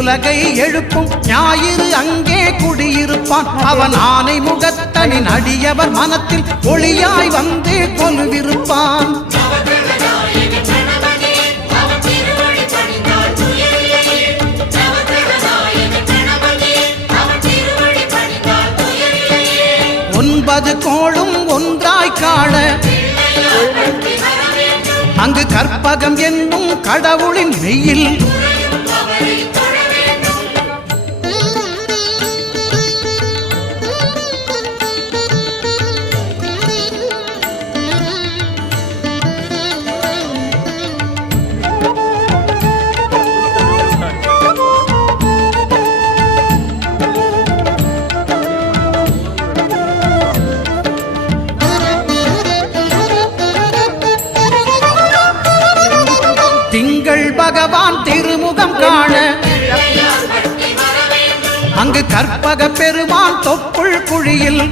உலகை எழுப்பும் ஞாயிறு அங்கே குடியிருப்பான். அவன் ஆனை முகத்தனின் அடியவர் மனத்தில் ஒளியாய் வந்து கொலுவிருப்பான். ஒன்பது கோளும் ஒன்றாய் காண அங்கு கற்பகம் என்னும் கடவுளின் மெய்யில் திங்கள் பகவான் திருமுகம் காண அங்கு கற்பக பெருமான் தொப்புள் குழியில்